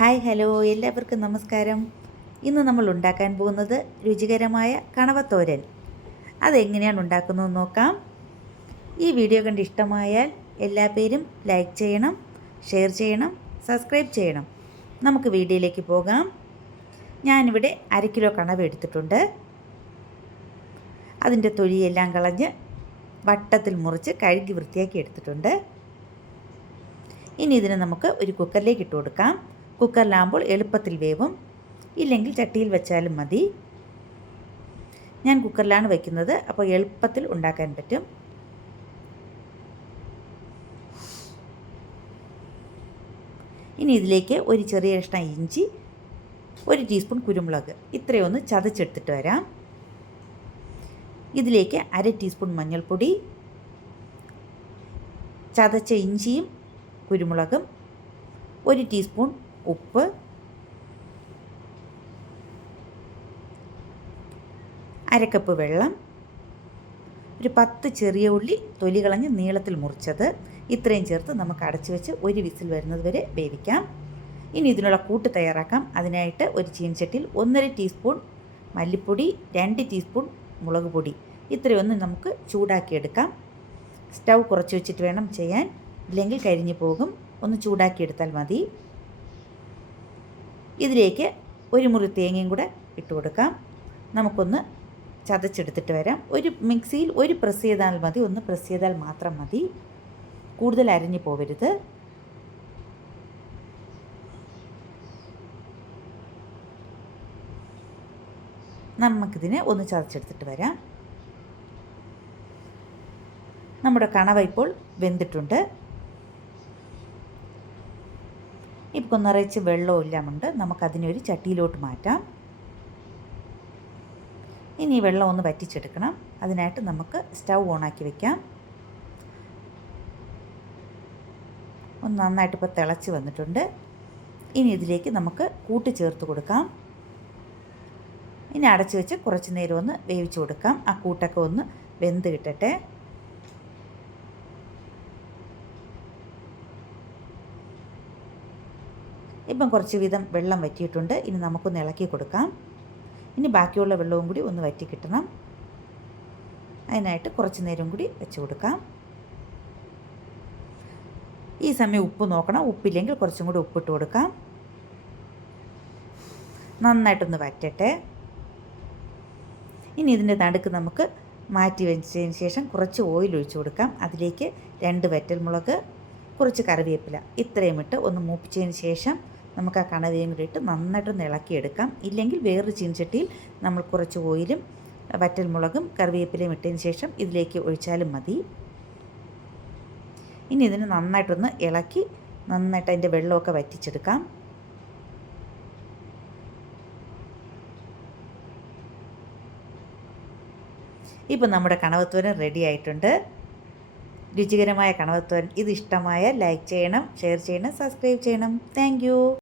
Hi hello എല്ലാവർക്കും നമസ്കാരം. ഇന്ന് നമ്മൾ ഉണ്ടാക്കാൻ പോകുന്നത് രുചികരമായ കണവത്തോരൻ. അതെങ്ങനെയാണ് ഉണ്ടാക്കുന്നതെന്ന് നോക്കാം. ഈ വീഡിയോ കണ്ട് ഇഷ്ടമായാൽ എല്ലാ പേരും ലൈക്ക് ചെയ്യണം, ഷെയർ ചെയ്യണം, സബ്സ്ക്രൈബ് ചെയ്യണം. നമുക്ക് വീഡിയോയിലേക്ക് പോകാം. ഞാനിവിടെ 1/2 കിലോ കണവ എടുത്തിട്ടുണ്ട്. അതിൻ്റെ തൊലിയെല്ലാം കളഞ്ഞ് വട്ടത്തിൽ മുറിച്ച് കഴുകി വൃത്തിയാക്കി എടുത്തിട്ടുണ്ട്. ഇനി ഇതിനെ നമുക്ക് ഒരു കുക്കറിലേക്ക് ഇട്ട് കൊടുക്കാം. കുക്കറിലാകുമ്പോൾ എളുപ്പത്തിൽ വേവും, ഇല്ലെങ്കിൽ ചട്ടിയിൽ വെച്ചാലും മതി. ഞാൻ കുക്കറിലാണ് വയ്ക്കുന്നത്, അപ്പോൾ എളുപ്പത്തിൽ ഉണ്ടാക്കാൻ പറ്റും. ഇനി ഇതിലേക്ക് ഒരു ചെറിയ കഷ്ണം ഇഞ്ചി, 1 ടീസ്പൂൺ കുരുമുളക് ഇത്രയൊന്ന് ചതച്ചെടുത്തിട്ട് വരാം. ഇതിലേക്ക് 1/2 ടീസ്പൂൺ മഞ്ഞൾപ്പൊടി, ചതച്ച ഇഞ്ചിയും കുരുമുളകും, 1 ടീസ്പൂൺ ഉപ്പ്, അരക്കപ്പ് വെള്ളം, ഒരു 10 ചെറിയ ഉള്ളി തൊലി കളഞ്ഞ് നീളത്തിൽ മുറിച്ചത്, ഇത്രയും ചേർത്ത് നമുക്ക് അടച്ചു വെച്ച് 1 വിസിൽ വരുന്നത് വരെ വേവിക്കാം. ഇനി ഇതിനുള്ള കൂട്ട് തയ്യാറാക്കാം. അതിനായിട്ട് ഒരു ചീനച്ചട്ടിയിൽ 1.5 ടീസ്പൂൺ മല്ലിപ്പൊടി, 2 ടീസ്പൂൺ മുളക് പൊടി ഇത്രയൊന്ന് നമുക്ക് ചൂടാക്കിയെടുക്കാം. സ്റ്റൗ കുറച്ച് വെച്ചിട്ട് വേണം ചെയ്യാൻ, ഇല്ലെങ്കിൽ കരിഞ്ഞു പോകും. ഒന്ന് ചൂടാക്കിയെടുത്താൽ മതി. ഇതിലേക്ക് 1 മുറി തേങ്ങയും കൂടെ ഇട്ട് കൊടുക്കാം. നമുക്കൊന്ന് ചതച്ചെടുത്തിട്ട് വരാം. മിക്സിയിൽ 1 പ്രസ് ചെയ്താൽ മതി, ഒന്ന് പ്രസ് ചെയ്താൽ മാത്രം മതി. കൂടുതൽ അരിഞ്ഞു പോകരുത്. നമുക്കിതിനെ ഒന്ന് ചതച്ചെടുത്തിട്ട് വരാം. നമ്മുടെ കണവ ഇപ്പോൾ വെന്തിട്ടുണ്ട്. ഇപ്പോൾ നിറച്ച് വെള്ളവും എല്ലാമുണ്ട്. നമുക്കതിനെ ഒരു ചട്ടിയിലോട്ട് മാറ്റാം. ഇനി ഈ വെള്ളം ഒന്ന് വറ്റിച്ചെടുക്കണം. അതിനായിട്ട് നമുക്ക് സ്റ്റൗ ഓണാക്കി വയ്ക്കാം. ഒന്ന് നന്നായിട്ട് ഇപ്പോൾ തിളച്ച് വന്നിട്ടുണ്ട്. ഇനി ഇതിലേക്ക് നമുക്ക് കൂട്ട് ചേർത്ത് കൊടുക്കാം. ഇനി അടച്ചു വെച്ച് കുറച്ച് നേരം ഒന്ന് വേവിച്ച് കൊടുക്കാം. ആ കൂട്ടൊക്കെ ഒന്ന് വെന്ത് കിട്ടട്ടെ. ഇപ്പം കുറച്ച് വീതം വെള്ളം വറ്റിയിട്ടുണ്ട്. ഇനി നമുക്കൊന്ന് ഇളക്കി കൊടുക്കാം. ഇനി ബാക്കിയുള്ള വെള്ളവും കൂടി ഒന്ന് വറ്റി കിട്ടണം. അതിനായിട്ട് കുറച്ച് നേരം കൂടി വെച്ച് കൊടുക്കാം. ഈ സമയം ഉപ്പ് നോക്കണം. ഉപ്പില്ലെങ്കിൽ കുറച്ചും കൂടി ഉപ്പിട്ട് കൊടുക്കാം. നന്നായിട്ടൊന്ന് വറ്റട്ടെ. ഇനി ഇതിൻ്റെ നടുക്ക് നമുക്ക് മാറ്റി വെച്ചതിന് ശേഷം കുറച്ച് ഓയിൽ ഒഴിച്ചു കൊടുക്കാം. അതിലേക്ക് 2 വറ്റൽമുളക്, കുറച്ച് കറിവേപ്പില ഇത്രയും ഇട്ട് ഒന്ന് മൂപ്പിച്ചതിന് ശേഷം നമുക്ക് ആ കണവയും കൂടി ഇട്ട് നന്നായിട്ടൊന്ന് ഇളക്കിയെടുക്കാം. ഇല്ലെങ്കിൽ വേറൊരു ചീനച്ചട്ടിയിൽ നമ്മൾ കുറച്ച് ഓയിലും വറ്റൽമുളകും കറിവേപ്പിലയും ഇട്ടതിന് ശേഷം ഇതിലേക്ക് ഒഴിച്ചാലും മതി. ഇനി ഇതിന് നന്നായിട്ടൊന്ന് ഇളക്കി നന്നായിട്ട് അതിൻ്റെ വെള്ളമൊക്കെ വറ്റിച്ചെടുക്കാം. ഇപ്പോൾ നമ്മുടെ കണവത്തോരൻ റെഡി ആയിട്ടുണ്ട്. രുചികരമായ കണവത്തോരൻ. ഇത് ഇഷ്ടമായാൽ ലൈക്ക് ചെയ്യണം, ഷെയർ ചെയ്യണം, സബ്സ്ക്രൈബ് ചെയ്യണം. താങ്ക്